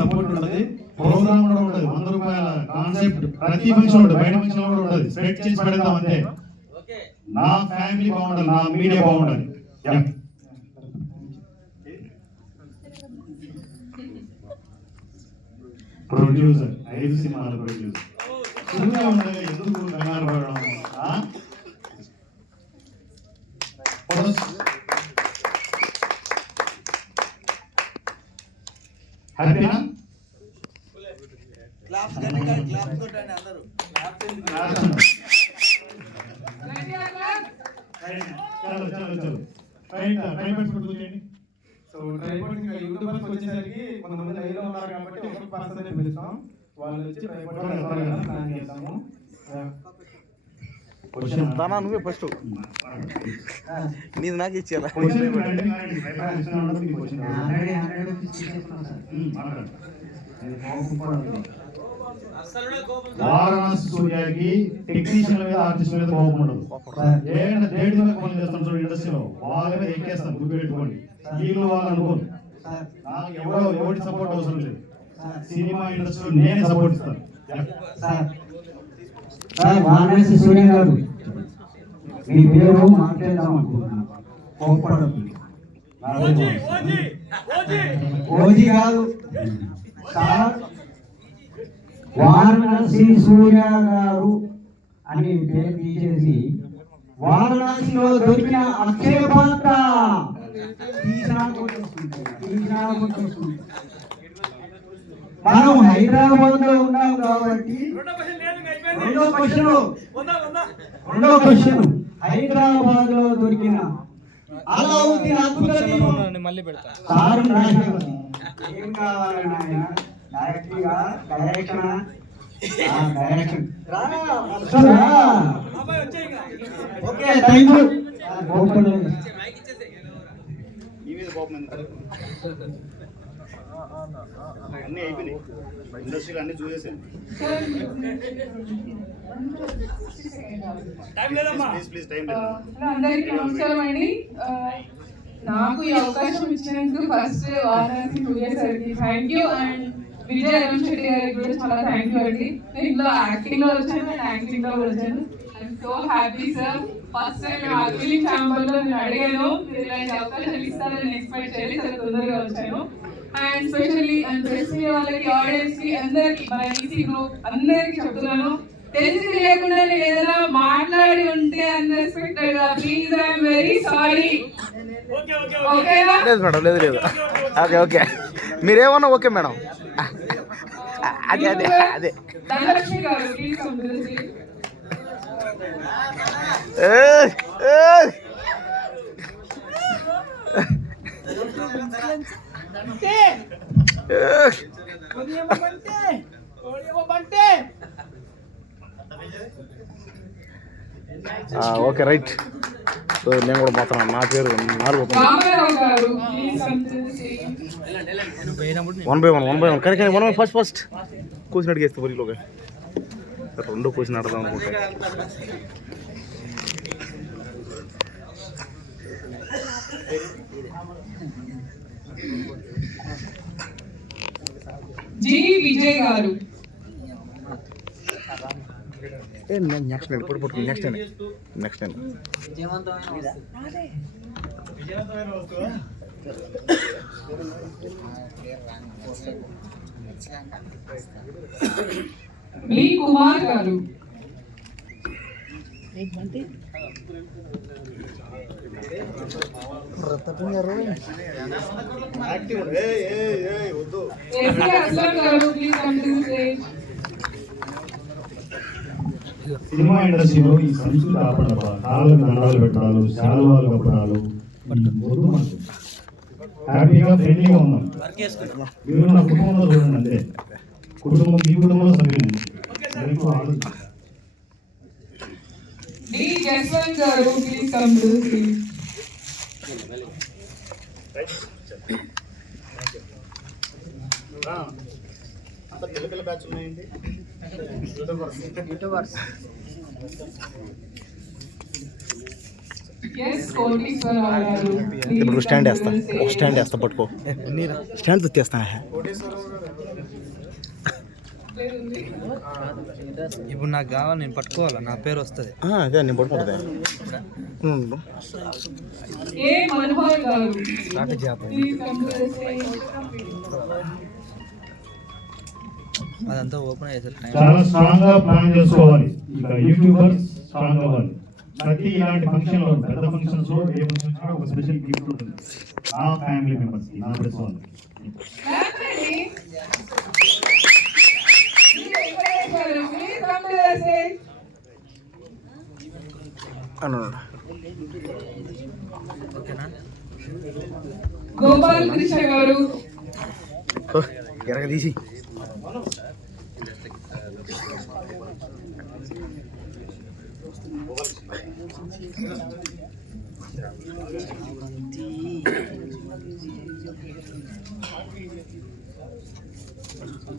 Support ఉంటుంది, programme కూడా ఉంటుంది, 100 రూపాయల కాన్సెప్ట్ ప్రతి ఫంక్షన్ ఉంటుంది, బయట ఫంక్షన్ కూడా ఉంటుంది. స్ప్రెడ్ చేసి పెడతాం అంతే. నా ఫ్యామిలీ బాగుండాలి, నా మీడియా బాగుండాలి. ప్రొడ్యూసర్ 5 సినిమాల ప్రొడ్యూసర్ చిన్న ఉండగా ఎందుకు కంగారు పడడం? హ్యాపీనా? సో ట్రైపాడ్ ఇంకా యూట్యూబర్స్ వచ్చేసరికి కొంతమంది లైవ్లో ఉన్నారు కాబట్టి ఒక పర్సన్ పిలుస్తాం, వాళ్ళు వచ్చి ట్రైపాడ్ ప్లాన్ చేస్తాము. నువ్వే ఫస్ట్ నీది నాకు ఇచ్చేలా. వారణాసి సూర్యకి టెక్నీషియన్ల మీద, ఆర్టిస్టుల మీద కోపం ఉండదు. ఏదైనా దేడి మీద ఫోన్ చేస్తాం చూడండి, ఇండస్ట్రీలో వాళ్ళ మీద ఎక్కేస్తాం, గుర్తుపెట్టుకోండి. వీళ్ళు వాళ్ళు అనుకోరు. నాకు ఎవరి సపోర్ట్ అవసరం లేదు. సినిమా ఇండస్ట్రీలో నేనే సపోర్ట్ ఇస్తాను. వారణాసి సూర్య గారు, మీ పేరు మాట్లాడదాం అనుకుంటున్నాను. ఓజీ కాదు సార్, వారణాసి సూర్య గారు అని పేరు తీసేసి వారణాసిలో దొరికిన అక్షయ పాత్ర మనం హైదరాబాద్ లో ఉన్నాం కాబట్టి రెండో క్వశ్చన్ హైదరాబాద్ లో దొరికిన అలావుద్దీన్ అద్భుత దీపం సారు ఏం కావాలి నాయన? Direction okay, thank you. అన్ని అయిపోయినాయి, ఇండస్ట్రీలు అన్ని చూసేసాను. అందరికీ నమస్కారం అండి. నాకు ఈ అవకాశం ఇచ్చినందుకు ఫస్ట్ వారణాసి సూర్య సార్కి thank you, and Vijay Arun Shetty గారికి కూడా చాలా థ్యాంక్ యూ అండి. నేను ఇందులో యాక్టింగ్ లో వచ్చాను, నేను యాక్టింగ్ లో వచ్చాను. I'm so happy sir. First time ఆర్కిలింగ్ ఛాంబర్ లో నేను అడిగాను, మీరు ఇలాంటి అవకాశాలు ఇస్తారని ఎక్స్పెక్ట్ చేయలేదు, చాలా తొందరగా వచ్చాను. And specially and press media వాళ్ళకి, ఆడియన్స్ కి, అందరికి, మన ఈసీ గ్రూప్ అందరికి చెప్తున్నాను, తెలిసి లేకుండా నేను ఏదైనా మాట్లాడి ఉంటే అన్ఎక్స్పెక్టెడ్ గా ప్లీజ్ ఐఎమ్ వెరీ సారీ. లేదు మేడం, లేదు లేదు, ఓకే ఓకే, మీరేమన్నా ఓకే మేడం. అదే అదే అదే ధనలక్ష్మి గారు please come to the stage. Okay right. So నేను కూడా పోతున్నాను, నా పేరు వన్ బై వన్ కానీ ఫస్ట్ క్వశ్చన్ అడిగేస్తే వరిలోగా రెండో క్వశ్చన్ అడదాం అనుకుంటే. జి విజయ్ గారు, నెక్స్ట్ నెక్స్ట్ బి కుమార్ గారు, సినిమా ఇండస్ట్రీలో ఈ సంస్కృతి ఆపడప, కాళ్ళకు దండాలు పెట్టడాలు, శాలువాలు కప్పడాలు హ్యాపీగా ఫ్రెండ్లీగా ఉన్నాం. మీరు నా కుటుంబంలో చూడండి అంతే, కుటుంబం మీ కుటుంబంలో సభ్యులు. డి జస్వంత్ గారు please come to the stage. అంత పిల్లల బ్యాచ్ ఉన్నాయండి, యూట్యూబర్స్. ఎస్ కోటీశ్వరరావు గారు. ఇప్పుడు స్టాండ్ వేస్తా, ఒక స్టాండ్ వేస్తా, పట్టుకో స్టాండ్ తెస్తాను. ఇప్పుడు నాకు కావాలి, నేను పట్టుకోవాలా, నా పేరు వస్తుంది. అదే నేను పట్టుకుంటుంది. ఏ మనోహర్ గారు. స్టార్ట్ చేప Please come to the stage. అదంతా ఓపెన్ అయ్యేసరికి టైం చాలా స్ట్రాంగ్ గా ప్లాన్ చేసుకోవాలి. ఇక యూట్యూబర్స్ స్ట్రాంగ్ అవ్వాలి. ప్రతి ఇలాంటి ఫంక్షన్ లో, పెద్ద ఫంక్షన్స్ లో, ఏ ఫంక్షన్స్ కూడా ఒక స్పెషల్ గిఫ్ట్ ఉంటుంది నా ఫ్యామిలీ మెంబర్స్ కి, నా ఫ్రెండ్స్ వాళ్ళకి. Definitely. Please come to the stage. ఓకేనా? గోపాల్ కృష్ణ గారు. ఎరగ తీసి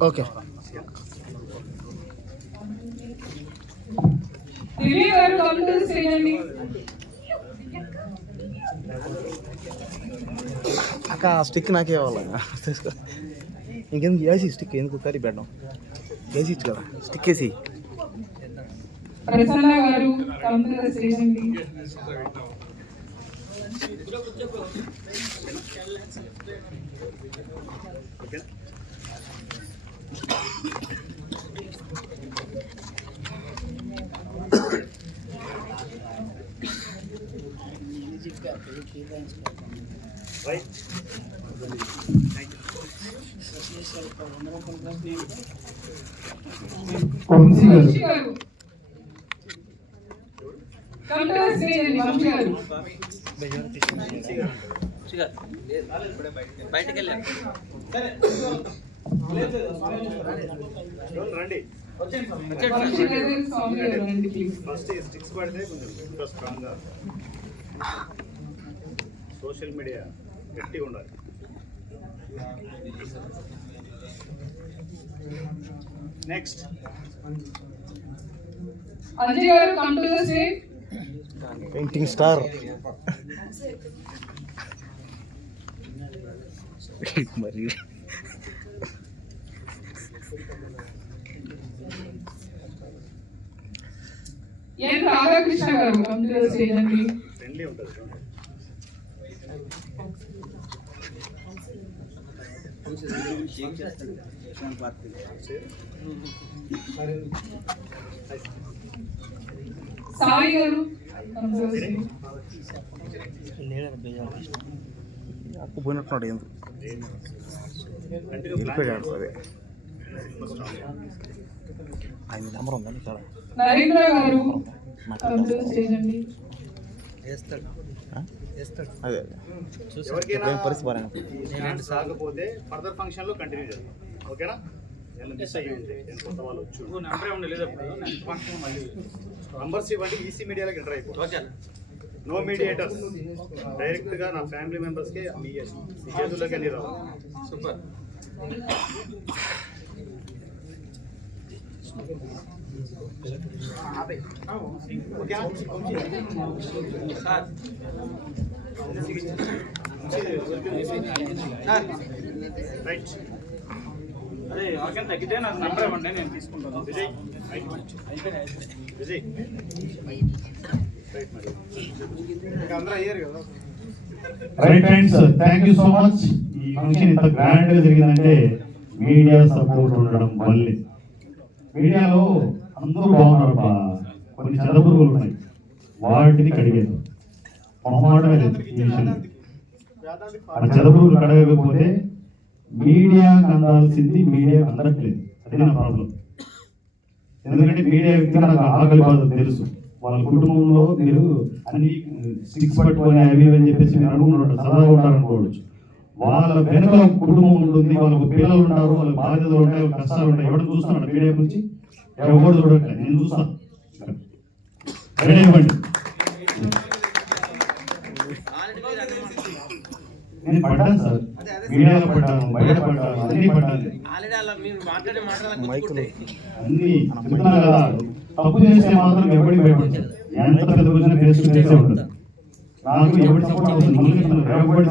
ఓకే. దివ్య గారు come to the stage అండి. అక్క స్టిక్ నాకే ఇవ్వాలి. తీసుకో. ఇంకెందుకు వేసి స్టిక్ ఎందుకు కర్రీ పెట్టడం, వేసి ఇచ్చు కదా, స్టిక్ వేసి. ప్రసన్న గారు come to the stage అండి. వంశీ గారు. వంశీ గారు come to the stage అండి. వంశీ గారు. బయటకు వెళ్ళా. రండి. వంశీ గారు స్వామి గారు రండి ప్లీజ్. ఫస్ట్ స్టిక్స్ పడితే కొంచెం ఇంకా స్ట్రాంగ్ గా, సోషల్ మీడియా గట్టిగా ఉండాలి. నెక్స్ట్ అంజయ్ గారు come to the stage. Painting star. మరి ఎన్ రాధాకృష్ణ గారు come to the stage అండి. ఫ్రెండ్లీ ఉంటుంది. సాయి గారు come to the stage. అప్పు పోయినట్టున్నాడు ఎందుకు గట్టిగా ప్లాన్ వెళ్ళిపోయాడు. అదే ఆయన నెంబర్ ఉందండి ఇక్కడ. నరేంద్ర గారు come to the stage అండి. వేస్తాడు వేస్తాడు. అదే ఎవరికైనా పరిస్థితి బాగా నేను సాగపోతే ఫర్దర్ ఫంక్షన్ లో కంటిన్యూ చేద్దాం. ఓకేనా? మిస్ అయ్యి ఉంటే కొత్త వాళ్ళు వచ్చు నంబర్స్ ఇవ్వండి. ఈసీ మీడియాలోకి ఎంటర్ అయిపోయి నో మీడియేటర్స్, డైరెక్ట్ గా నా ఫ్యామిలీ మెంబర్స్ కి మీ చేతుల్లోకి అన్ని రావాలి. సూపర్. రైట్. అదే ఎవరికైనా తగ్గితే నాకు నెంబర్ ఇవ్వండి, నేను తీసుకుంటాను. విజయ్ విజయ్ అందరూ అయ్యారు కదా. Right friends, thank you so much. ఈ ఫంక్షన్ ఇంత గ్రాండ్ గా జరిగిందంటే మీడియా సపోర్ట్ ఉండడం వల్లే. మీడియాలో అందరూ బాగున్నారు. కొన్ని చెదపురుగులు ఉన్నాయి, వాటిని కడిగేది మొహమాటమే లేదు ఈ విషయంలో. ఆ చెదపురుగులు కడగకపోతే మీడియాకి అందాల్సింది మీడియాకి అందట్లేదు. అదే నా ప్రాబ్లం. ఎందుకంటే మీడియా వ్యక్తి నాకు ఆకలి బాధ తెలుసు. వాళ్ళ కుటుంబంలో మీరు అన్ని స్టిక్స్ పట్టుకొని అవి ఇవి అని చెప్పేసి మీరు అనుకుంటున్నారు, సరదాగా ఉంటారనుకోవచ్చు. వాళ్ళ వెనుక కుటుంబం ఉంటుంది, వాళ్ళకు పిల్లలు ఉంటారు, వాళ్ళకి బాధ్యతలు ఉంటాయి, వాళ్ళకి కష్టాలు ఉంటాయి. ఎవరు చూస్తున్నాడు మీడియా గురించి? ఎవరు చూడట్లేదు, నేను చూస్తాను. రెడీ ఇవ్వండి. నేను పడ్డాను సార్, మీడియాలో పడ్డాను, బయట పడ్డాను, అన్ని పడ్డాను. మైకులు అన్ని చెప్తున్నా కదా, తప్పు చేస్తే మాత్రం ఎవరికి భయపడతారు. ఎంత పెద్ద వచ్చినా ఫేస్ టు ఫేసే ఉంటుంది. నాకు ఎవరి సపోర్ట్ అవుతుంది, ఎవరి